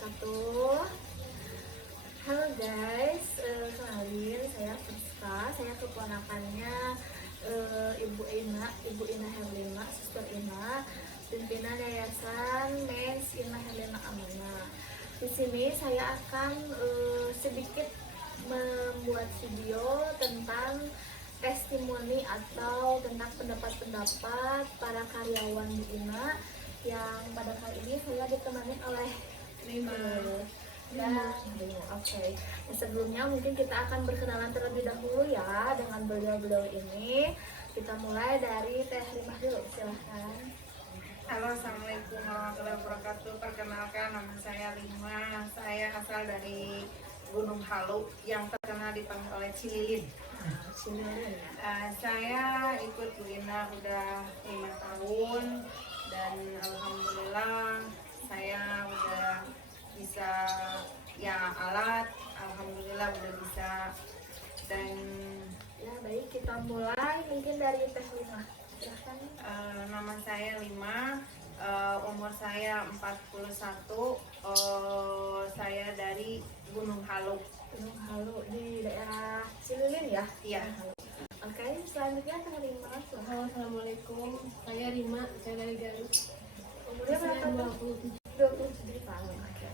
wabarakatuh. Halo guys, kenalin saya Friska, saya keponakannya Ibu Ina Herlina, Suster Ina, pimpinan Yayasan Mens Ina Herlina Amanah. Di sini saya akan sedikit membuat video tentang testimoni atau tentang pendapat-pendapat para karyawan di INA yang pada kali ini saya ditemani oleh Rima. Oke. Nah, sebelumnya mungkin kita akan berkenalan terlebih dahulu ya dengan beliau-beliau ini. Kita mulai dari Teh Rima dulu, silahkan. Halo, assalamualaikum warahmatullahi wabarakatuh. Perkenalkan, nama saya Rima. Saya asal dari Gunung Halu yang terkenal dipanggil oleh Cililin. Cililin ya. Saya ikut Bu Ina udah 5 tahun dan alhamdulillah saya udah bisa ya alat, alhamdulillah udah bisa. Dan Ya baik, kita mulai mungkin dari Teh Rima. Silahkan. nama saya Lima, umur saya 41, saya dari Gunung Halu. Gunung Halu di daerah Cililin ya? Iya. Oke, selanjutnya Teh Rima. Halo, assalamualaikum. Saya Rima, saya dari Garut. Umurnya Saya berapa? 27 tahun. Oke.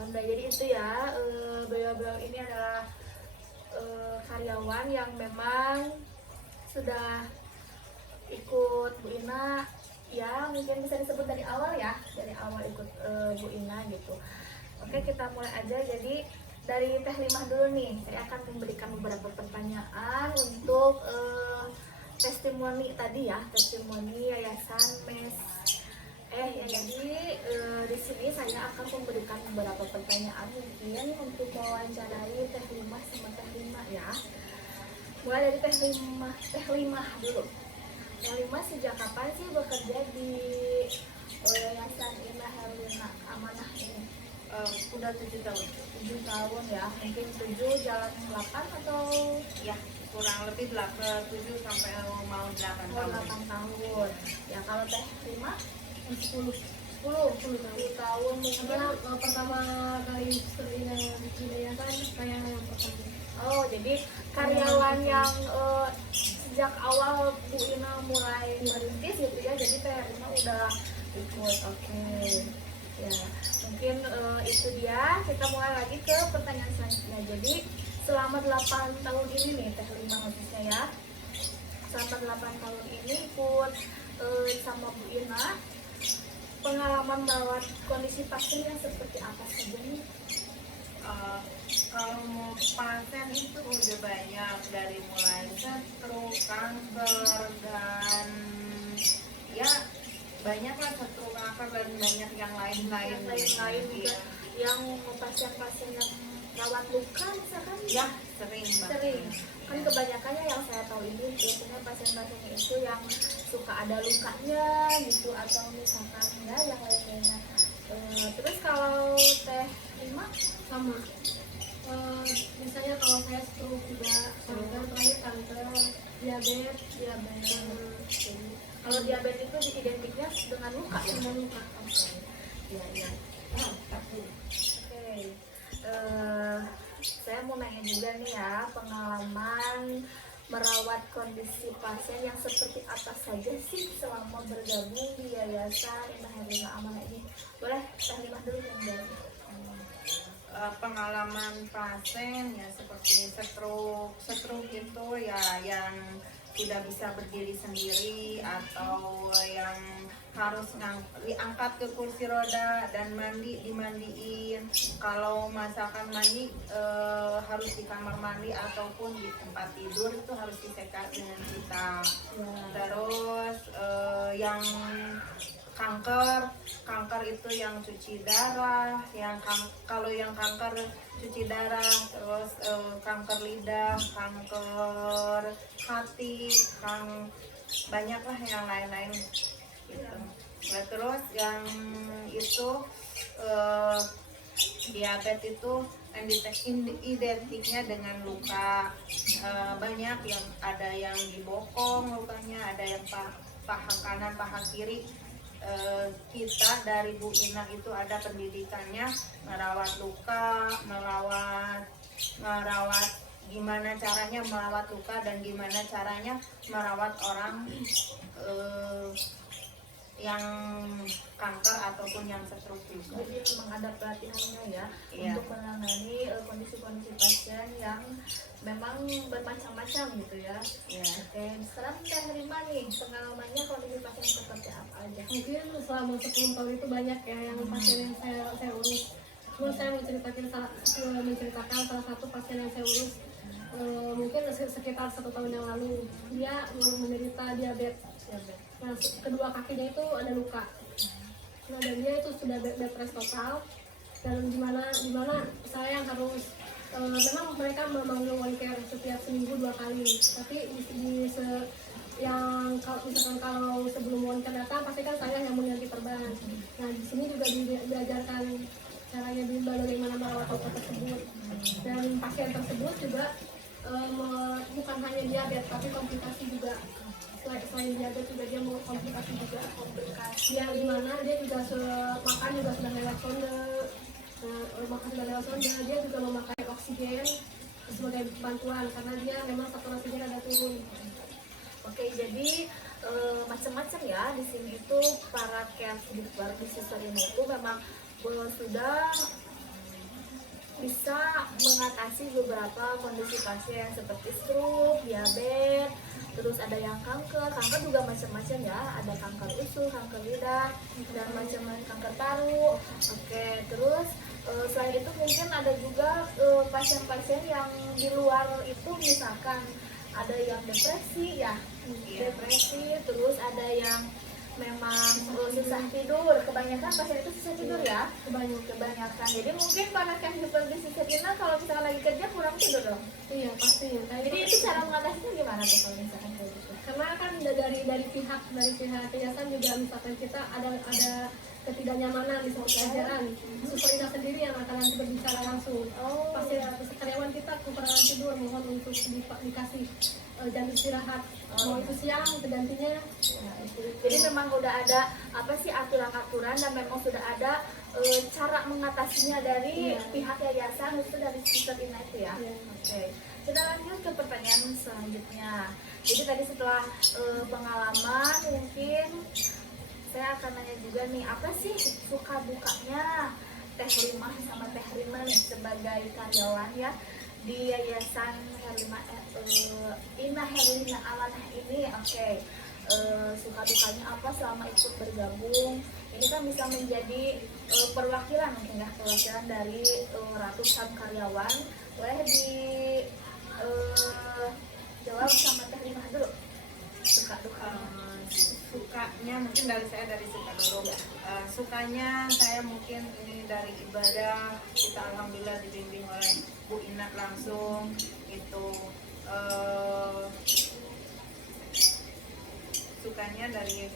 Nah, jadi itu ya, beliau-beliau ini adalah karyawan yang memang sudah ikut Bu Ina, ya mungkin bisa disebut dari awal ya, dari awal ikut Bu Ina gitu. Oke, kita mulai aja. Jadi dari Teh Limah dulu nih, saya akan memberikan beberapa pertanyaan untuk testimoni tadi ya, testimoni Yayasan Mes. Jadi di sini saya akan memberikan beberapa pertanyaan mungkin untuk mewawancarai Teh Limah sama Teh Limah ya. Mulai dari Teh Limah dulu. Teh Limah sejak kapan sih bekerja di Yayasan Ina Herlina Amanah ini? Udah 7 tahun. 7 tahun ya, mungkin 7 jalan 8 atau Ya, kurang lebih 7 sampai mau 8 tahun. 8 tahun. Ya kalau Teh Limah 10 tahun mungkin. karena pertama kali sering bikin yayasan saya yang pertama. Oh, jadi karyawan yang sejak awal Bu Ina mulai merintis gitu ya, jadi Teh Limah udah ikut. Oke. Ya, mungkin itu dia. Kita mulai lagi ke pertanyaan selanjutnya. Jadi selama 8 tahun ini nih Teh Limah khususnya ya, selama 8 tahun ini ikut sama Bu Ina, pengalaman merawat kondisi pasien yang seperti apa saja nih? Kalau pasien itu udah banyak, dari mulai stroke, kanker, dan ya banyaklah stroke, kanker dan banyak yang lain-lain. Juga yang pasien-pasien yang rawat luka misalkan Ya, sering banget. sering kan kebanyakannya yang saya tahu ini biasanya pasien-pasien itu yang suka ada lukanya gitu atau misalkan ya yang lain-lainnya. Terus kalau Teh Lima Sama. Misalnya kalau saya stroke juga, kanker, terakhir kanker, diabetes. kalau diabetes itu identiknya dengan luka ya? Dengan luka. Oke. Iya. Oke. Saya mau nanya juga nih ya, pengalaman merawat kondisi pasien yang seperti apa saja sih selama bergabung di Yayasan Ina Herlina Amanah ini? Boleh Teh Limah dulu yang dari. Pengalaman pasien ya seperti stroke itu ya yang tidak bisa berdiri sendiri atau yang harus diangkat ke kursi roda dan dimandiin. Kalau masakan mandi harus di kamar mandi ataupun di tempat tidur itu harus disekat dengan kita. Terus yang kanker itu yang cuci darah, kalau yang kanker cuci darah, terus kanker lidah, kanker hati, banyaklah yang lain-lain gitu. Nah, terus yang itu diabetes itu identiknya dengan luka, banyak yang ada yang di bokong lukanya, ada yang paha kanan, paha kiri kita dari Bu Ina itu ada pendidikannya merawat luka, merawat gimana caranya merawat luka dan gimana caranya merawat orang yang kanker ataupun yang stroke juga. Jadi memang ada pelatihannya ya, Iya. untuk menangani kondisi-kondisi pasien yang memang bermacam-macam gitu ya. Ya. Oke, sekarang Teh Rima nih, pengalamannya kondisi pasien seperti apa aja? Mungkin selama 10 tahun itu banyak ya yang pasien yang saya urus. Terus saya menceritakan salah satu pasien yang saya urus, mungkin sekitar 1 tahun yang lalu dia menderita diabetes. Nah, kedua kakinya itu ada luka. Nah, dan dia itu sudah bed rest total. Dan dimana saya yang harus memang mereka memanggil one care setiap seminggu 2 kali. Tapi yang kalau misalkan kalau sebelum one care datang pasti kan saya yang mengganti perban. Nah, di sini juga diajarkan caranya bagaimana merawat otot tersebut. Dan pasien tersebut juga bukan hanya diabetes tapi komplikasi juga. Selain diabetes juga dia mau komplikasi juga. Komplikasi yang dimana dia juga makan juga sudah lewat sonde. Makan sudah lewat sonde, dia juga memakai oksigen sebagai bantuan karena dia memang saturasinya rada turun. Oke, jadi macam-macam ya di sini itu para caregiver di Suster ini itu memang sudah bisa mengatasi beberapa kondisi pasien seperti stroke, diabetes, terus ada yang kanker juga macam-macam ya, ada kanker usus, kanker lidah, dan macam-macam kanker paru. Oke, terus selain itu mungkin ada juga pasien-pasien yang di luar itu misalkan ada yang depresi ya, depresi, terus ada yang memang susah tidur, kebanyakan pasien itu susah tidur ya, kebanyakan. Jadi mungkin para caregiver di Siserina kalau misalnya lagi kerja kurang tidur dong. Iya pasti. Jadi itu cara mengatasinya gimana tuh kalau misalkan kayak gitu? Karena kan dari pihak yayasan juga misalkan kita ada ketidaknyamanan di suatu pelajaran, Susterina sendiri yang akan nanti berbicara langsung. Pasti karyawan kita kekurangan tidur, mohon untuk dikasih jam istirahat, mau itu siang tergantinya. Jadi memang udah ada apa sih aturan-aturan dan memang sudah ada cara mengatasinya dari pihak yayasan itu dari Siserina itu ya. Oke. Kita lanjut ke pertanyaan selanjutnya. Jadi tadi setelah pengalaman mungkin saya akan nanya juga nih, apa sih suka dukanya Teh Rima sama Teh Rima nih sebagai karyawan ya di Yayasan Ina Herlina Amanah ini. Oke. Suka dukanya apa selama ikut bergabung? Ini kan bisa menjadi perwakilan mungkin ya, perwakilan dari ratusan karyawan. Boleh jawab sama Teh Rima dulu. Suka dukanya. Sukanya mungkin dari suka dulu. Sukanya saya mungkin ini dari ibadah, kita alhamdulillah dibimbing oleh Bu Ina langsung itu. Sukanya dari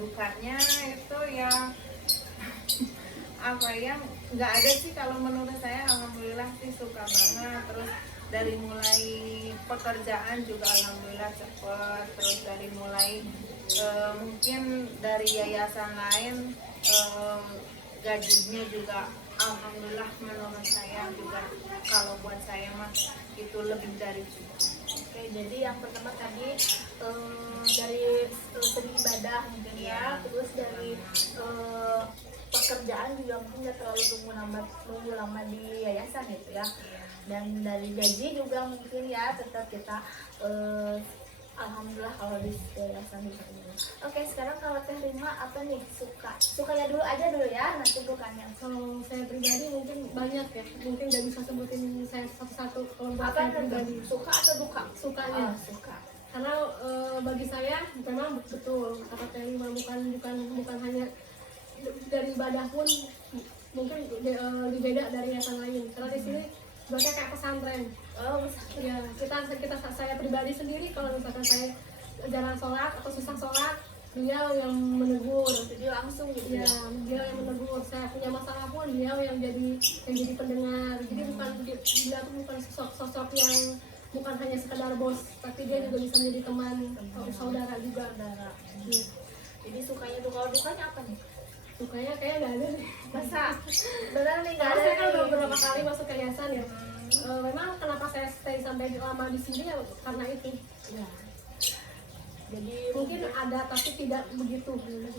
dukanya itu ya apa ya, nggak ada sih kalau menurut saya. Alhamdulillah sih suka banget. Terus dari mulai pekerjaan juga alhamdulillah cepat. Terus dari mulai mungkin dari yayasan lain gajinya juga alhamdulillah menurut saya juga, kalau buat saya mah itu lebih dari cukup. Oke, jadi yang pertama tadi dari segi ibadah mungkin ya, terus dari pekerjaan juga mungkin nggak terlalu nunggu lama di yayasan gitu ya, dan dari gaji juga mungkin ya tetap kita alhamdulillah kalau di yayasan bisa ini. Oke, sekarang kalau Teh Rima apa nih sukanya dulu ya, nanti bukannya. Kalau saya pribadi mungkin banyak ya, mungkin nggak bisa sebutin saya satu-satu. Kalau buat Apa saya pribadi, suka atau duka? sukanya. Suka. Karena bagi saya memang betul kata Teh Rima, bukan hanya dari ibadah pun mungkin lebih beda dari yayasan lain. Karena di sini buatnya kayak pesantren. Ya, saya pribadi sendiri kalau misalkan saya jarang sholat atau susah sholat, beliau yang menegur. Jadi langsung gitu Ya, dia yang menegur. Saya punya masalah pun beliau yang jadi pendengar. Jadi dia tuh bukan sosok yang bukan hanya sekedar bos, tapi dia juga bisa menjadi teman, saudara juga. saudara. Ya. Jadi sukanya tuh, kalau dukanya apa nih? Sukanya kayak nggak ada deh. Masa beneran nih nggak Karena ada saya kan udah nih? beberapa kali masuk ke yayasan ya. Memang kenapa saya stay sampai lama di sini ya karena itu. Ya. Jadi Mungkin ada tapi tidak begitu.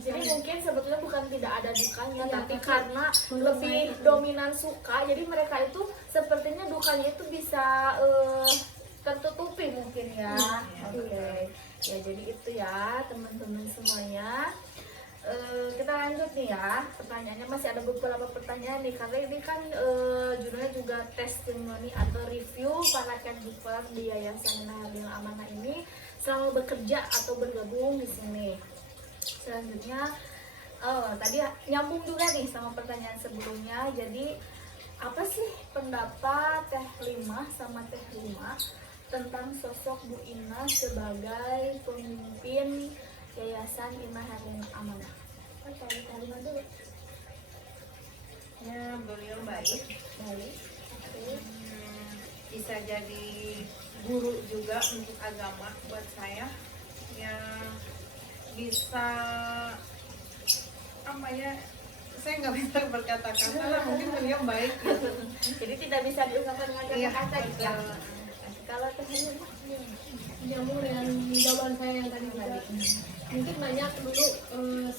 jadi mungkin sebetulnya bukan tidak ada dukanya, Iya, tapi tapi karena menurut lebih saya itu. dominan suka, jadi mereka itu sepertinya dukanya itu bisa tertutupi mungkin ya. Iya, Oke, ya jadi itu ya teman-teman semuanya. Kita lanjut nih ya, pertanyaannya masih ada beberapa pertanyaan nih, karena ini kan judulnya juga testimoni atau review para caregiver di Yayasan Nahardin Amanah ini selama bekerja atau bergabung di sini. Selanjutnya, tadi nyambung juga nih sama pertanyaan sebelumnya. Jadi apa sih pendapat Teh Lima sama Teh Lima tentang sosok Bu Ina sebagai pemimpin Yayasan Inah Hardin Amanah? Oke, Teh Lima dulu. Ya, beliau baik. Baik. Oke. Bisa jadi guru juga untuk agama buat saya, yang bisa apa ya, saya nggak bisa berkata-kata lah, mungkin beliau baik gitu. Jadi tidak bisa diungkapkan dengan Iya, kata-kata gitu ya. betul. Kalau Teh Lima, Nyambung dengan jawaban saya yang tadi juga. Mungkin banyak dulu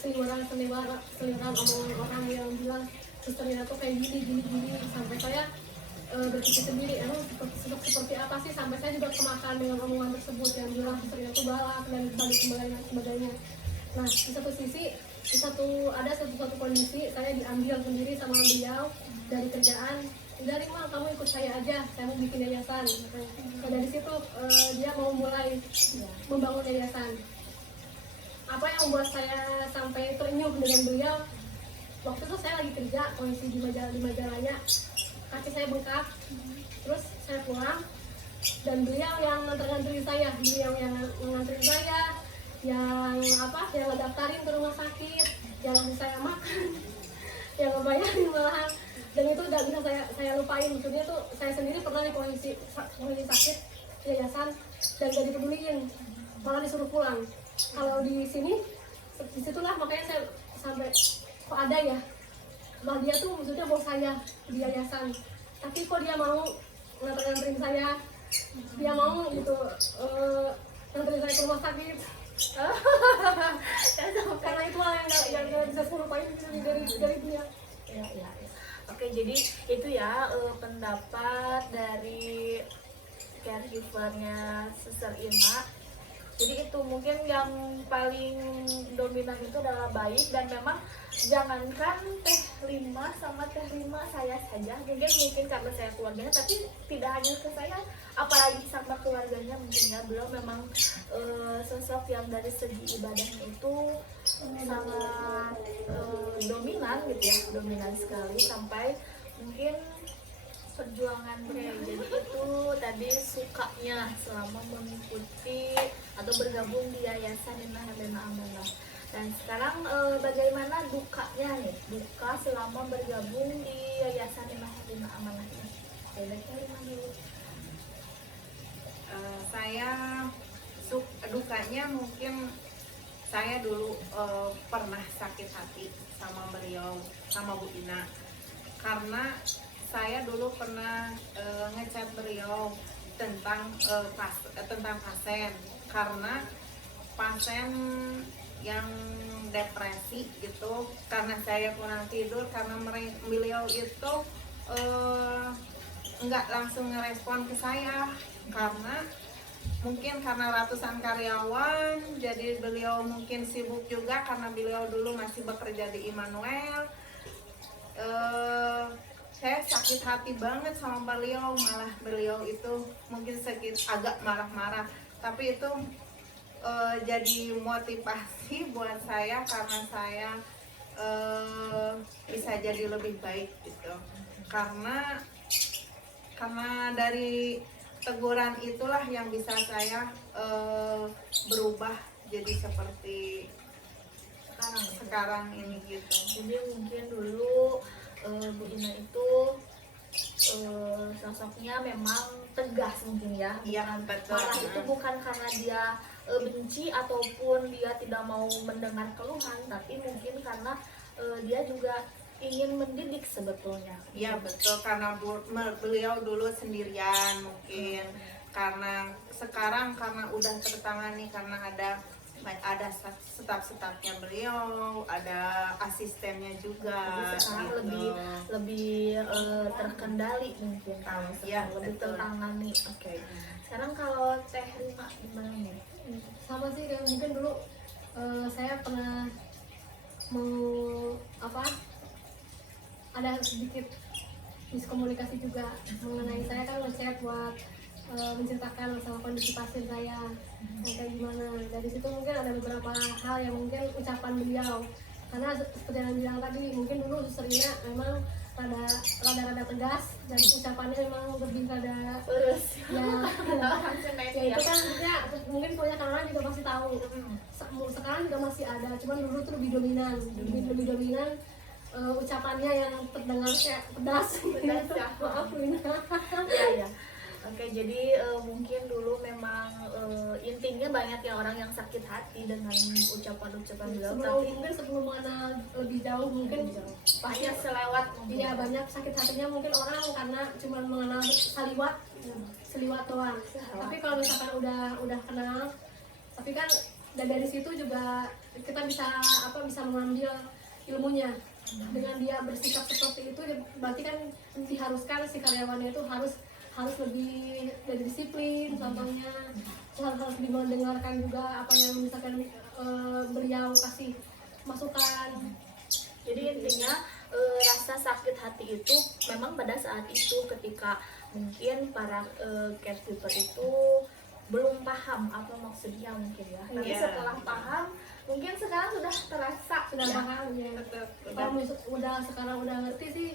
seliweran omongan orang yang bilang suster Ina tuh kayak gini sampai saya berpikir sendiri, emang seperti apa sih, sampai saya juga kemakan dengan omongan tersebut yang bilang suster Ina tuh galak dan sebagainya. Nah, di satu sisi, ada satu kondisi saya diambil sendiri sama beliau dari kerjaan. Dari mah kamu ikut saya aja, saya mau bikin yayasan. Nah, dari situ dia mau mulai membangun yayasan. Apa yang membuat saya sampai terenyuh dengan beliau? Waktu itu saya lagi kerja, kondisi di Majalaya, kaki saya bengkak, terus saya pulang, dan beliau yang nganterin saya, yang ngedaftarin ke rumah sakit, yang ngasih saya makan, yang ngebayarin malahan. Dan itu udah bisa saya lupain. Maksudnya tuh saya sendiri pernah di kondisi sakit yayasan dan gak dipeduliin, malah disuruh pulang. Kalau di sini, disitulah makanya saya sampai kok ada ya, bah dia tuh maksudnya bos saya di yayasan, tapi kok dia mau nganterin saya, dia mau gitu nganterin saya ke rumah sakit. Karena itu hal yang gak bisa saya lupain dari dia. ya. Oke, jadi itu ya pendapat dari caregivernya Suster Ina. Jadi itu mungkin yang paling dominan itu adalah baik, dan memang jangankan Teh Lima sama Teh Lima saya saja, mungkin karena saya keluarganya, tapi tidak hanya ke saya, apalagi sama keluarganya mungkin ya, beliau memang sosok yang dari segi ibadahnya itu sangat dominan gitu ya, dominan sekali, sampai mungkin perjuangannya. Jadi itu tadi sukanya selama mengikuti atau bergabung di Yayasan Inah Hardin Amanah. Dan sekarang bagaimana dukanya nih, duka selama bergabung di Yayasan Inah Hardin Amanah ini? Saya dukanya mungkin saya dulu pernah sakit hati sama beliau, sama Bu Ina, karena saya dulu pernah ngechat beliau tentang pasien, karena pasien yang depresi gitu, karena saya kurang tidur, karena beliau itu nggak langsung ngerespon ke saya, karena mungkin karena ratusan karyawan, jadi beliau mungkin sibuk juga karena beliau dulu masih bekerja di Immanuel. Saya sakit hati banget sama beliau, malah beliau itu mungkin agak marah-marah, tapi itu jadi motivasi buat saya, karena saya bisa jadi lebih baik gitu, karena dari teguran itulah yang bisa saya berubah jadi seperti sekarang ini gitu. Jadi mungkin dulu Bu Ina itu sosoknya memang tegas mungkin ya. Iya, betul. Marah itu bukan karena dia benci ataupun dia tidak mau mendengar keluhan, tapi mungkin karena dia juga ingin mendidik sebetulnya. Iya betul, karena beliau dulu sendirian mungkin, karena sekarang karena udah tertangani, karena ada staf-stafnya beliau, ada asistennya juga. Jadi sekarang gitu. lebih terkendali mungkin kalau Iya, sekarang lebih betul. tertangani. Oke. Sekarang kalau Teh Rima gimana nih? Sama sih kayak mungkin dulu saya pernah mau apa ada sedikit miskomunikasi juga mengenai saya kan ngechat buat menceritakan masalah kondisi pasien saya kayak gimana. Dari situ mungkin ada beberapa hal yang mungkin ucapan beliau, karena seperti yang bilang tadi mungkin dulu Suster Ina memang rada tegas dan ucapannya memang lebih rada Urus. ya ya Ya. itu kan maksudnya mungkin punya orang juga pasti tahu. Sekarang juga masih ada, cuman dulu tuh lebih dominan ucapannya yang terdengar kayak pedas Pedas ya. maaf Lina. Iya, ya. Oke, jadi mungkin dulu memang intinya banyak ya orang yang sakit hati dengan ucapan-ucapan beliau, tapi sebelum mengenal lebih jauh mungkin banyak selewat mungkin. iya banyak sakit hatinya mungkin orang karena cuma mengenal seliwat doang. Tapi kalau misalkan udah kenal, tapi kan dari situ juga kita bisa mengambil ilmunya. Dengan dia bersikap seperti itu berarti kan diharuskan si karyawannya itu harus lebih disiplin, contohnya harus lebih mendengarkan juga apa yang misalkan beliau kasih masukan. Jadi intinya rasa sakit hati itu memang pada saat itu ketika mungkin para caregiver itu belum paham apa maksudnya mungkin ya. Tapi Iya. setelah paham, mungkin sekarang sudah terasa Sudah ya. paham ya. Betul. Kalau sekarang udah ngerti sih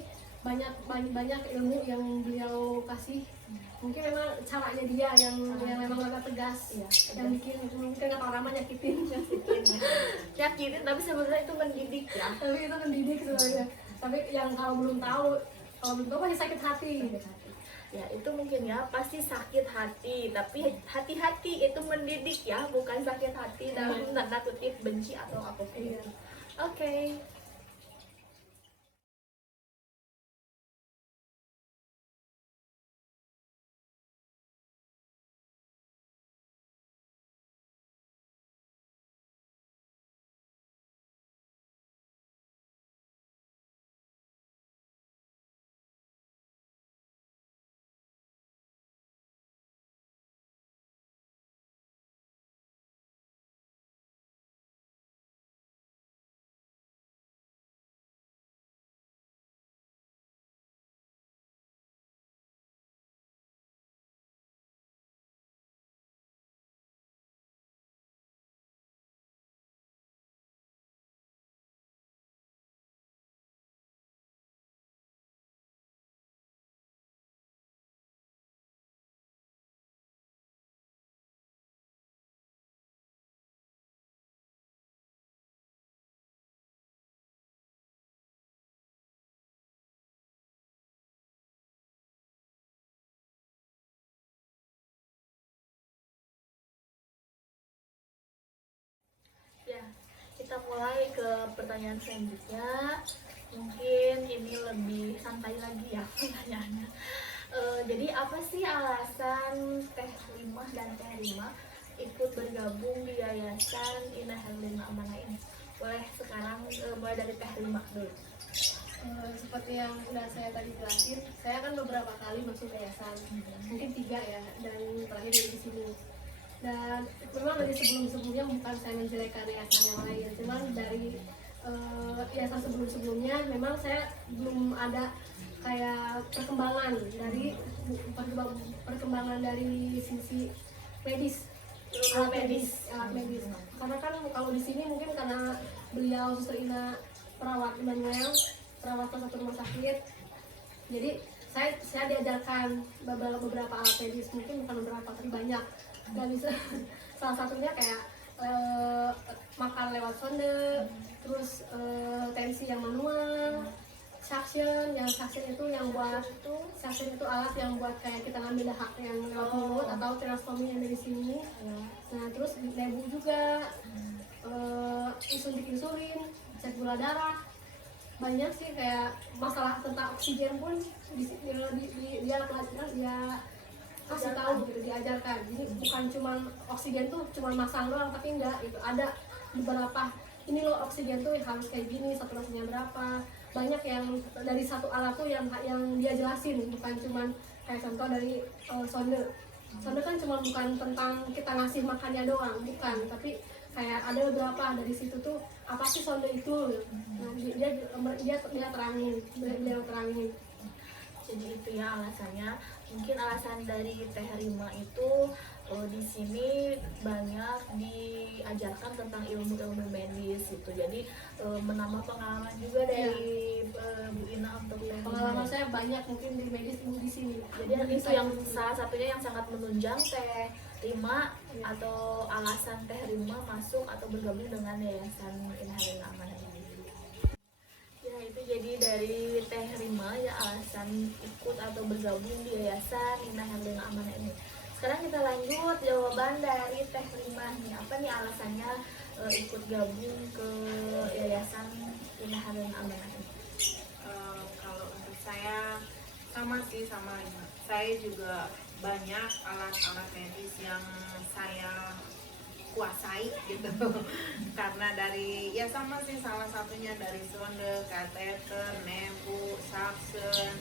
banyak ilmu yang beliau kasih. Mungkin memang caranya dia yang memang agak tegas, Iya, yang bikin mungkin kata orang mah nyakitin. Yakin, tapi sebenarnya itu mendidik ya. Tapi itu mendidik sebenarnya. Tapi yang kalau belum tahu pasti sakit hati. Ya itu mungkin ya pasti sakit hati, tapi hati-hati itu mendidik ya, bukan sakit hati dalam tanda kutip benci atau apapun. Iya. Oke. Ya, kita mulai ke pertanyaan selanjutnya. Mungkin ini lebih santai lagi ya pertanyaannya. Jadi apa sih alasan Teh Limah dan Teh Rima ikut bergabung di Yayasan Ina Herlina Amanah ini? Boleh sekarang mulai dari Teh Rima dulu. Seperti yang sudah saya tadi jelasin, saya kan beberapa kali masuk yayasan, mungkin 3 ya, dan terakhir di sini. Dan memang dari sebelumnya bukan saya menjelekan yayasan yang lain, cuman dari yayasan sebelumnya memang saya belum ada kayak perkembangan dari sisi medis, alat medis. Karena kan kalau di sini mungkin karena beliau Suster Ina perawat Immanuel, perawat salah satu rumah sakit, jadi saya diajarkan beberapa alat medis, mungkin bukan beberapa tapi banyak. Dan bisa salah satunya kayak makan lewat sonde, terus tensi yang manual, suction, yang suction itu yang buat suction itu alat yang buat kayak kita ngambil dahak yang lewat mulut atau tracheostomy yang dari sini. Nah terus nebu juga, suntik insulin, cek gula darah, banyak sih kayak masalah tentang oksigen pun dia kasih tahu gitu, diajarkan. Jadi bukan cuma oksigen tuh cuma masang doang, tapi enggak, itu ada beberapa ini loh oksigen tuh harus kayak gini, saturasinya berapa, banyak yang dari satu alat tuh yang dia jelasin, bukan cuma kayak contoh dari sonde. Sonde kan cuma bukan tentang kita ngasih makannya doang, bukan, tapi kayak ada beberapa dari situ tuh apa sih sonde itu. Nah, dia terangin, beliau terangin. Jadi itu ya alasannya. Mungkin alasan dari Teh Rima itu di sini banyak diajarkan tentang ilmu-ilmu medis gitu. Jadi menambah pengalaman juga dari Bu Ina untuk Teh Rima. Pengalaman saya banyak mungkin di medis di sini. Jadi itu yang salah satunya yang sangat menunjang Teh Rima atau alasan Teh Rima masuk atau bergabung dengan Yayasan Inhalin Amanah ini. Ya itu jadi dari Teh Rima ya alasan ikut atau bergabung di Yayasan Inhalin Amanah ini. Sekarang kita lanjut jawaban dari Teh Rima nih. Apa nih alasannya ikut gabung ke Yayasan Inhalin Amanah ini? Kalau untuk saya sama sih, sama Rima. Saya juga banyak alat-alat medis yang saya kuasai gitu. Karena dari ya sama sih, salah satunya dari sonde, kateter, nebu, suction,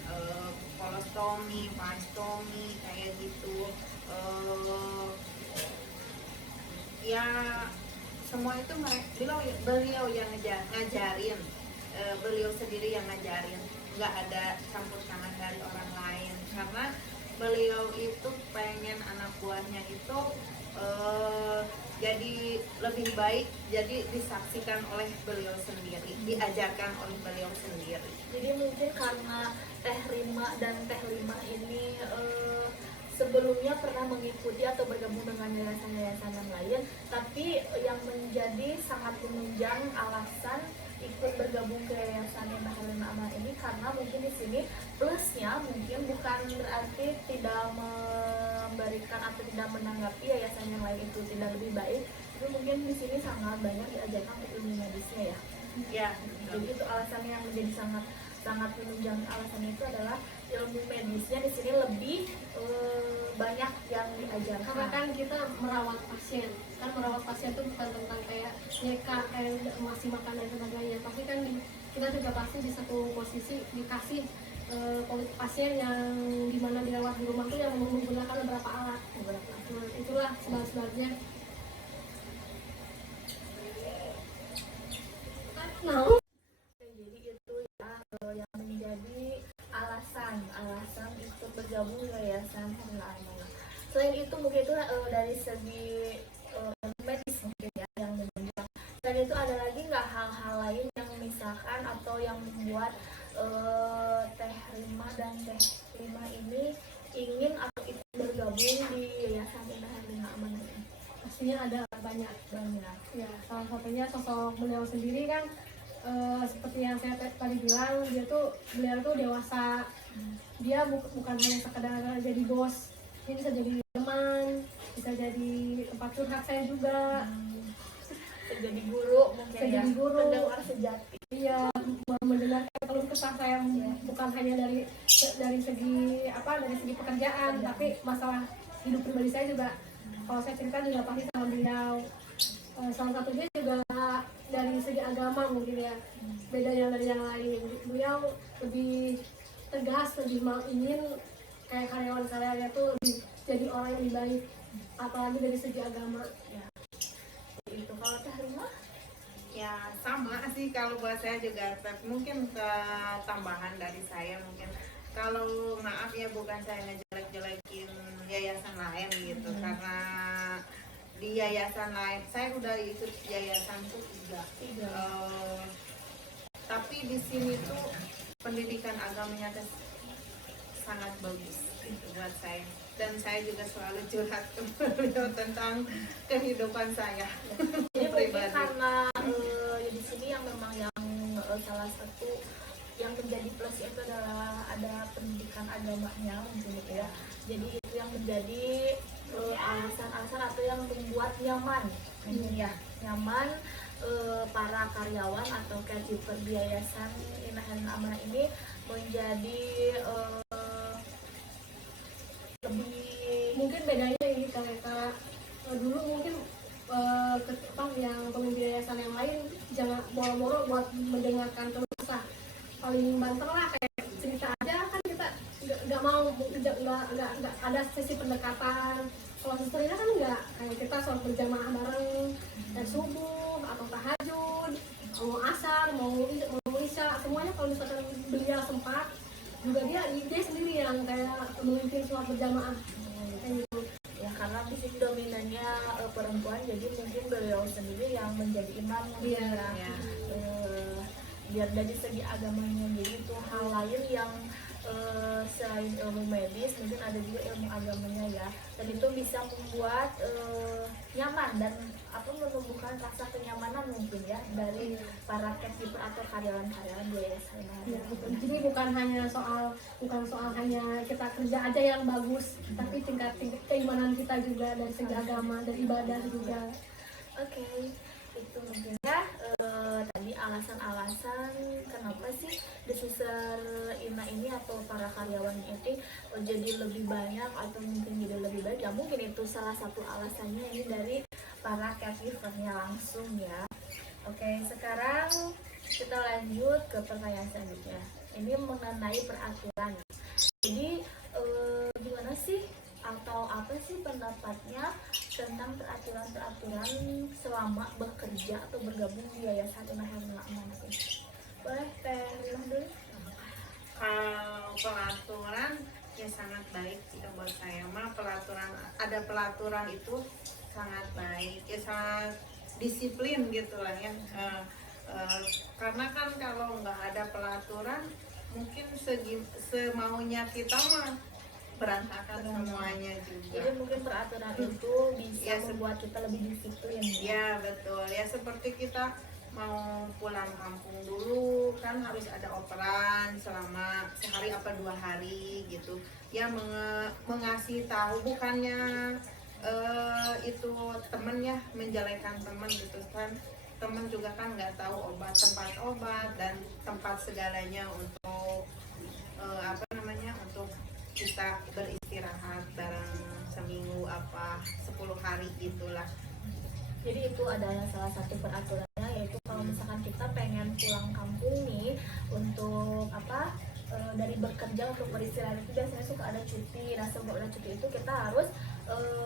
kolostomi, vastomi kayak gitu. Ya semua itu beliau yang ngajarin, beliau sendiri yang ngajarin, nggak ada campur tangan dari orang lain, karena beliau itu pengen anak buahnya itu jadi lebih baik, jadi disaksikan oleh beliau sendiri, diajarkan oleh beliau sendiri. Jadi mungkin karena Teh Rima dan Teh Rima ini sebelumnya pernah mengikuti atau bergabung dengan yayasan-yayasan yang lain, tapi yang menjadi sangat menunjang alasan ikut bergabung ke Yayasan Inhalin Amanah ini karena mungkin di sini plusnya mungkin bukan berarti tidak memberikan atau tidak menanggapi yayasan yang lain itu tidak lebih baik, tapi mungkin di sini sangat banyak diajarkan ilmu medisnya ya. Ya, Jadi itu alasannya yang menjadi sangat menunjang. Alasannya itu adalah ilmu medisnya di sini lebih banyak yang diajarkan. Karena kan kita merawat pasien, kan merawat pasien itu bukan tentang kayak nyeka, kayak masih makan dan sebagainya. Pasti kan kita juga pasti di satu posisi dikasih pasien yang dimana dirawat di rumah tuh yang menggunakan beberapa alat. Nah, itulah sebab-sebabnya. Nah, Jadi itu ya yang menjadi alasan ikut bergabung ke Yayasan Inhalin Amanah. Selain itu mungkin itu dari segi medis mungkin ya yang menunjang. Selain itu ada lagi nggak hal-hal lain yang misalkan atau yang membuat Teh Rima dan Teh Rima ini ingin atau ikut bergabung di Yayasan Inhalin Amanah ini? pastinya ada banyak. Ya, salah satunya sosok beliau sendiri kan seperti yang saya tadi bilang, beliau tuh dewasa. Dia bukan hanya sekedar jadi bos, dia bisa jadi teman, bisa jadi tempat curhat saya juga. Jadi guru mungkin Bisa ya, jadi guru. pendengar sejati. Iya, mendengarkan keluh kesah saya bukan hanya dari segi pekerjaan, tapi masalah hidup pribadi saya juga. Kalau saya cerita juga pasti sama beliau. Salah satunya juga dari segi agama mungkin ya, bedanya dari yang lain. Beliau lebih tegas, lebih mau ingin kayak karyawan-karyawannya tuh lebih jadi orang yang lebih baik, apalagi dari segi agama. Ya. Itu kalau Teh Rima? ya sama sih, kalau buat saya juga mungkin ke tambahan dari saya, mungkin kalau maaf ya, bukan saya ngejelek-jelekin yayasan lain gitu, karena di yayasan lain saya udah ikut yayasan tuh tiga. Tapi di sini tuh pendidikan agamanya tuh sangat bagus gitu buat saya, dan saya juga selalu curhat ke beliau tentang kehidupan saya. Jadi mungkin karena di sini yang memang yang salah satu yang yang menjadi plus itu adalah ada pendidikan agamanya mungkin gitu ya. Jadi itu yang menjadi alasan-alasan atau yang membuat nyaman mungkin ya, nyaman para karyawan atau caregiver di Yayasan Inah Herna Amanah ini menjadi lebih Mungkin bedanya ini kalau dulu mungkin yang pemimpin yayasan yang lain jangan boro-boro buat mendengarkan keluh kesah, paling banter lah kayak cerita aja kan, kita nggak mau nggak ada sesi pendekatan. Kalau suster Ina kan nggak, kayak kita sholat berjamaah bareng dan subuh atau tahajud, mau asar mau isya, semuanya kalau misalkan beliau sempat juga dia sendiri yang kayak memimpin sholat berjamaah kayak gitu. ya karena fisik dominannya perempuan, jadi mungkin beliau sendiri yang menjadi imam mungkin ya. Biar dari segi agamanya, jadi itu hal lain yang selain ilmu medis mungkin ada juga ilmu agamanya ya, dan itu bisa membuat nyaman dan menumbuhkan rasa kenyamanan mungkin ya dari para caregiver atau karyawan-karyawan di yayasan. Ya, jadi bukan soal hanya kita kerja aja yang bagus, tapi tingkat keimanan kita juga dari segi agama dan ibadah juga. Oke, itu mungkin ya tadi alasan-alasan kenapa sih di Suster Ina ini atau para karyawan ini jadi lebih banyak atau mungkin jadi lebih baik ya, mungkin itu salah satu alasannya ini dari para caregivernya langsung ya. Oke, sekarang kita lanjut ke pertanyaan selanjutnya, ini mengenai peraturan. Jadi gimana sih atau apa sih pendapatnya tentang peraturan-peraturan selama bekerja atau bergabung di Yayasan Inah Herna Amanah? Boleh Teh Rina dulu? Kalau pelaturan ya sangat baik kita buat saya mah, ada pelaturan itu sangat baik ya, sangat disiplin gitulah ya. Karena kan kalau nggak ada pelaturan mungkin semaunya kita mah berantakan semuanya juga. Jadi mungkin peraturan itu bisa Ya, membuat kita lebih disiplin. Ya betul ya, seperti kita mau pulang kampung dulu kan harus ada operan selama sehari apa 2 hari gitu ya, mengasih tahu, bukannya itu temennya menjelekan teman gitu kan, teman juga kan nggak tahu tempat obat dan tempat segalanya untuk untuk kita beristirahat bareng seminggu apa 10 hari gitulah. Jadi itu adalah salah satu peraturannya, yaitu kalau misalkan kita pengen pulang kampung nih untuk dari bekerja untuk beristirahat itu biasanya suka ada cuti. Nah sebelum ada cuti itu kita harus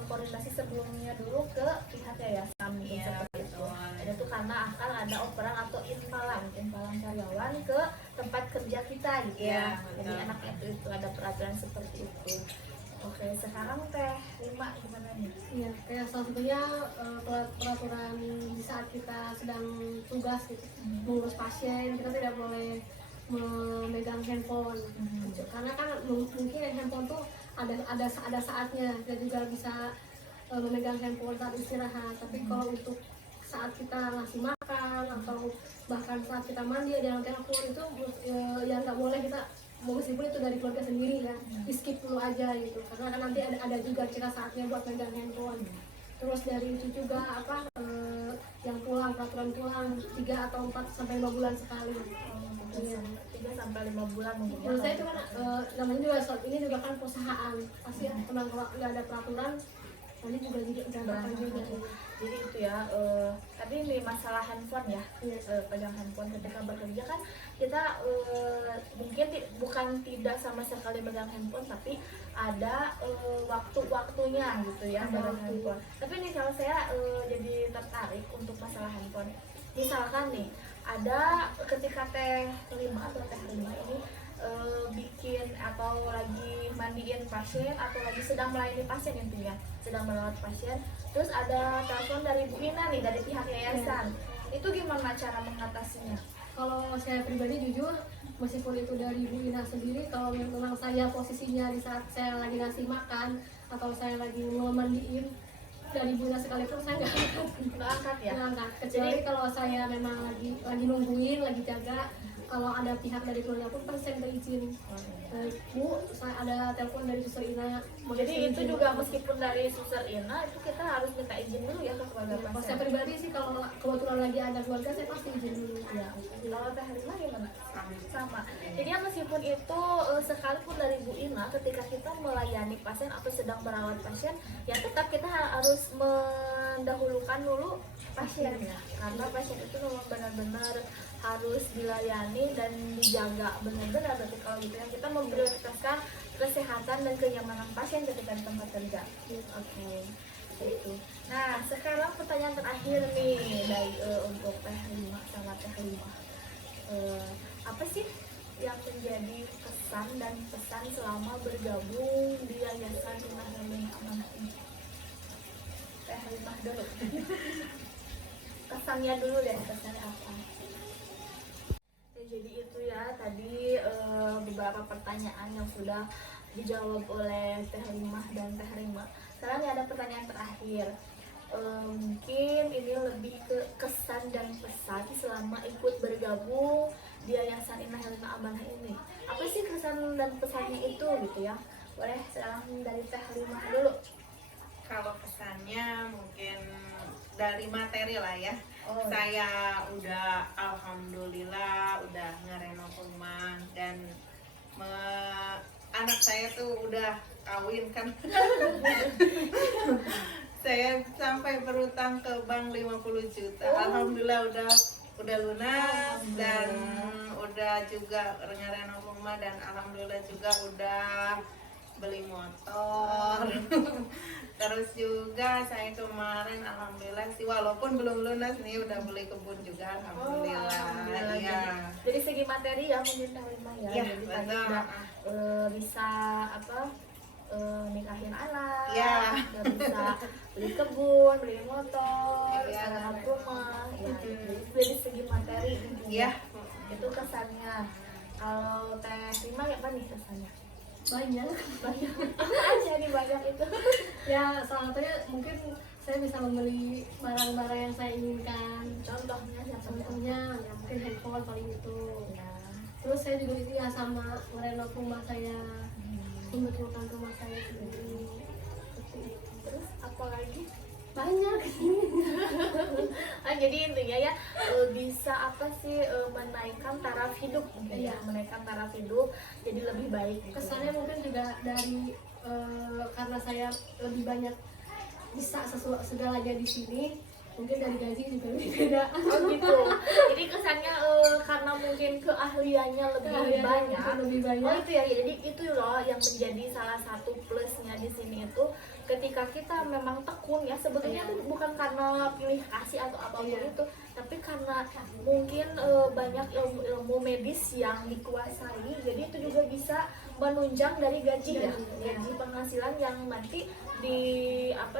koordinasi sebelumnya dulu ke pihak yayasan seperti itu. Dan itu karena akan ada operan atau impalan karyawan ke tempat kerja kita gitu ya. Jadi enaknya itu ada peraturan seperti itu. Oke, sekarang Teh Rima gimana nih? Iya, kayak salah satunya peraturan di saat kita sedang tugas gitu, mengurus pasien, kita tidak boleh memegang handphone. Karena kan mungkin handphone tuh ada saatnya, kita juga bisa memegang handphone saat istirahat. Tapi kalau untuk saat kita ngasih makan atau bahkan saat kita mandi ada yang telepon itu yang nggak boleh kita, meskipun itu dari keluarga sendiri ya, di skip dulu aja gitu, karena kan nanti ada juga kita saatnya buat megang handphone. Terus dari itu juga yang peraturan pulang 3 atau 4 sampai 5 bulan sekali. 3 sampai 5 bulan mungkin. Menurut saya itu kan namanya juga ini juga kan perusahaan, pasti memang kalau nggak ada peraturan nanti juga jadi berantakan juga. Jadi itu ya, tapi ini masalah handphone ya, pegang handphone ketika bekerja kan kita mungkin bukan tidak sama sekali megang handphone, tapi ada waktu-waktunya gitu ya megang handphone. Tapi nih kalau saya jadi tertarik untuk masalah handphone, misalkan nih ada ketika Teh Rima ini bikin atau lagi mandiin pasien atau lagi sedang melayani pasien, intinya sedang merawat pasien, terus ada telepon dari Bu Ina nih dari pihak yayasan, itu gimana cara mengatasinya? Kalau saya pribadi jujur, meskipun itu dari Bu Ina sendiri, kalau memang saya posisinya di saat saya lagi ngasih makan atau saya lagi memandiin, dari Bu Ina sekalipun saya nggak angkat ya. Nggak angkat. Kecuali kalau saya memang lagi nungguin, lagi jaga, kalau ada pihak dari keluarga pun pasti saya minta izin. Bu, saya ada telepon dari Suster Ina. mau Jadi saya itu izin juga masuk. meskipun dari Suster Ina itu kita harus minta izin dulu ya ke keluarga Ya, kalau pasien. saya pribadi sih kalau kebetulan lagi ada keluarga saya pasti izin dulu. Ya, kalau Teh Rima gimana? Sama. Jadi ya meskipun itu sekalipun dari Bu Ina, ketika kita melayani pasien atau sedang merawat pasien, ya tetap kita harus mendahulukan dulu pasien ya, karena pasien itu memang benar-benar harus dilayani dan dijaga benar-benar. Berarti kalau gitu ya kita memprioritaskan kesehatan dan kenyamanan pasien ketika di tempat kerja. Oke. Itu. Nah, sekarang pertanyaan terakhir nih dari untuk Teh Rima sama Teh Rima. Apa sih yang menjadi kesan dan pesan selama bergabung di Yayasan Rumah Yamin Amanah ini? Teh Rima dulu. Kesannya dulu deh, kesannya apa? Ya, jadi itu ya tadi beberapa pertanyaan yang sudah dijawab oleh Teh Rima dan Teh Rima. Sekarang ya ada pertanyaan terakhir. Mungkin ini lebih ke kesan dan pesan selama ikut bergabung di Yayasan Inna Helena Amanah ini. Apa sih kesan dan pesannya itu gitu ya? Boleh sekarang dari Teh Rima dulu. Kalau kesannya mungkin dari materi lah ya. Oh. Saya udah alhamdulillah udah ngerenov rumah dan anak saya tuh udah kawin kan. Saya sampai berutang ke bank 50 juta. Alhamdulillah udah lunas dan udah juga ngerenov rumah dan alhamdulillah juga udah beli motor. Terus juga saya kemarin alhamdulillah sih walaupun belum lunas nih udah beli kebun juga alhamdulillah. Alhamdulillah. Iya. Jadi segi materi ya mungkin Teh Rima ya. Iya, Jadi tadi betul. udah bisa apa? Nikahin anak, Iya. udah bisa beli kebun, beli motor, Iya. renov rumah, ya. Jadi dari segi materi Iya. itu kesannya. Kalau Teh Rima apa nih kesannya? Banyak. Banyak aja nih banyak itu. Ya, salah satunya mungkin saya bisa membeli barang-barang yang saya inginkan. Contohnya siapa? Contohnya ya mungkin handphone paling itu. Ya. Terus saya juga ya sama merenov rumah saya, membetulkan rumah saya sendiri. Seperti itu. Terus apa lagi? Banyak. Jadi intinya ya bisa apa sih menaikkan taraf hidup mungkin ya, Iya. menaikkan taraf hidup jadi lebih baik gitu. Kesannya mungkin juga dari karena saya lebih banyak bisa segalanya di sini, mungkin dari gaji juga lebih beda. Oh gitu. Jadi kesannya karena mungkin keahliannya lebih banyak. Oh itu ya, jadi itu loh yang menjadi salah satu plusnya di sini itu ketika kita memang tekun ya sebetulnya itu bukan karena pilih kasih atau apapun itu, tapi karena mungkin banyak ilmu medis yang dikuasai, jadi itu juga bisa menunjang dari gaji ya, gaji penghasilan yang nanti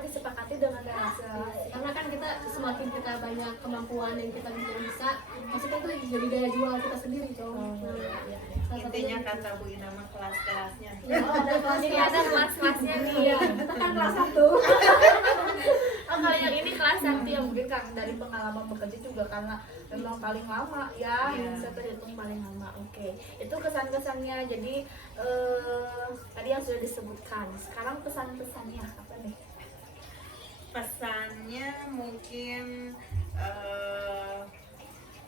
disepakati dengan relasi. Karena kan kita semakin kita banyak kemampuan yang kita bisa, maksudnya itu jadi daya jual kita sendiri dong. Intinya kata Bu Ina mah kelas-kelasnya. Ya, ada kelas Jadi ada kelas-kelasnya nih. Iya, kita kan kelas 1. Oh, kalau yang ini kelas yang dia mungkin kan dari pengalaman bekerja juga karena memang paling lama ya, Iya. bisa terhitung paling lama. Oke, itu kesan-kesannya. Jadi tadi yang sudah disebutkan. Sekarang pesan-pesannya apa nih? Pesannya mungkin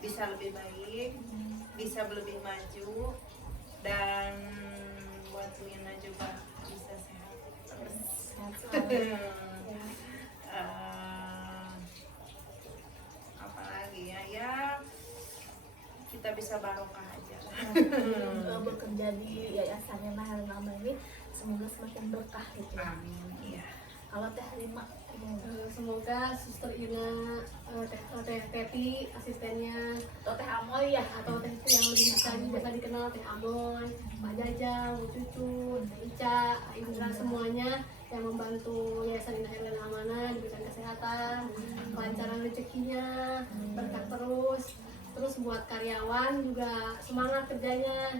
bisa lebih baik, bisa lebih maju, dan buat Bu Ina juga bisa sehat terus. Sehat selalu. Apalagi ya kita bisa barokah aja. Bekerja di Yayasan Inna Helena Amanah ini semoga semakin berkah gitu. Amin. Iya. Kalau Teh Rima Semoga Suster Ina, Teh Teti, asistennya, atau Teh Amoy ya, atau Teh yang lebih bisa dikenal, Teh Amoy, Pak Jajang, Bu Cucu, Teh Ica, Indra, semuanya yang membantu Yayasan Inna Helena Amanah diberikan kesehatan, kelancaran rezekinya, berkah terus buat karyawan juga semangat kerjanya.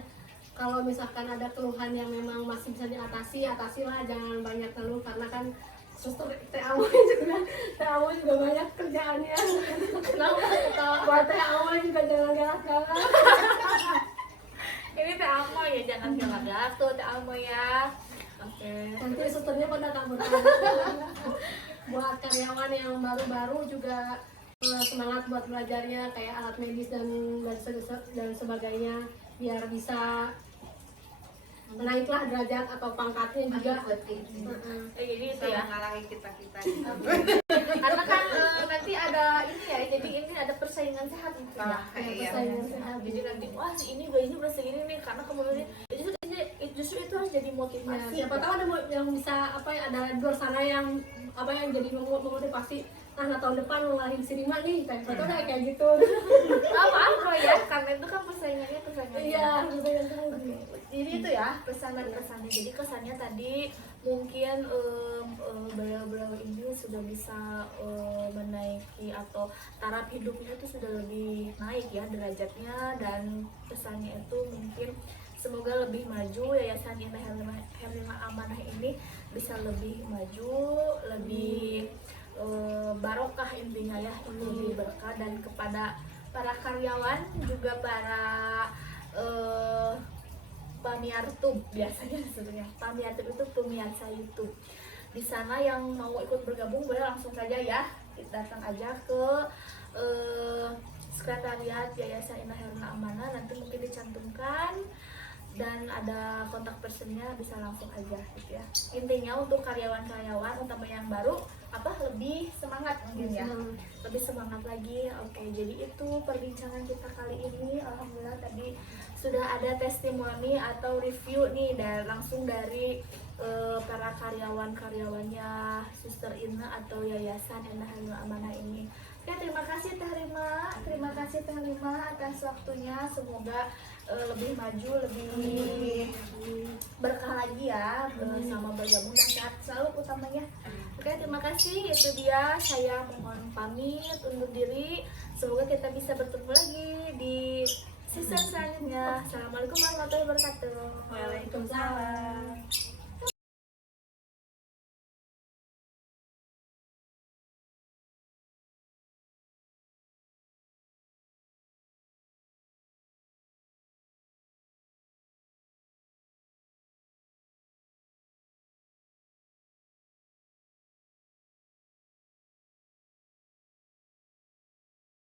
Kalau misalkan ada keluhan yang memang masih bisa diatasi, atasilah, jangan banyak keluh karena kan suster Teh Amoy juga, Teh Amoy juga banyak kerjaannya. Kenapa ketawa? Buat Teh Amoy juga jangan galak-galak. Ini Teh Amoy ya, jangan galak-galak tuh Teh Amoy ya. Oke. Nanti susternya pada kabur. Buat karyawan yang baru-baru juga semangat buat belajarnya, kayak alat medis dan sebagainya, biar bisa naiklah derajat atau pangkatnya juga. Jadi itu Bisa ya. ngalahin kita-kita. Karena kan nanti ada ini ya, jadi ini ada persaingan sehat gitu ya. Iya. Persaingan sehat. Jadi nanti wah si ini gajinya udah segini nih, karena kemudian justru itu harus jadi Ya, motivasi. siapa tahu ada yang bisa apa ya, ada di luar sana yang apa yang jadi memotivasi. Nah, tahun depan mau ngalahin si Rima nih, kayak foto udah kayak gitu. Apa ya, karena itu kan persaingannya persaingan. Iya, gitu yang tahu. Jadi itu ya pesanan-pesannya. Jadi kesannya tadi mungkin beliau-beliau ini sudah bisa menaiki atau taraf hidupnya itu sudah lebih naik ya derajatnya, dan pesannya itu mungkin semoga lebih maju, Yayasan Indah Herlina Amanah ini bisa lebih maju, lebih barokah intinya ya, lebih berkah. Dan kepada para karyawan juga para pamiar YouTube, biasanya sebenarnya pamiar YouTube itu pemirsa YouTube di sana yang mau ikut bergabung boleh langsung saja ya, datang aja ke sekretariat Yayasan Indah Herlina Amanah, nanti mungkin dicantumkan dan ada kontak personnya, bisa langsung aja gitu ya. Intinya untuk karyawan-karyawan utama yang baru lebih semangat mungkin ya, lebih semangat lagi. Oke, jadi itu perbincangan kita kali ini. Alhamdulillah tadi sudah ada testimoni atau review nih langsung dari para karyawan-karyawannya Suster Ina atau Yayasan Indah Herlina Amanah ini. Oke, terima kasih Teh Rima, terima kasih Teh Rima atas waktunya. Semoga lebih maju, lebih berkah lagi ya, sama bergabung dan sehat selalu utamanya. Oke, terima kasih. Itu dia, saya mohon pamit undur diri. Semoga kita bisa bertemu lagi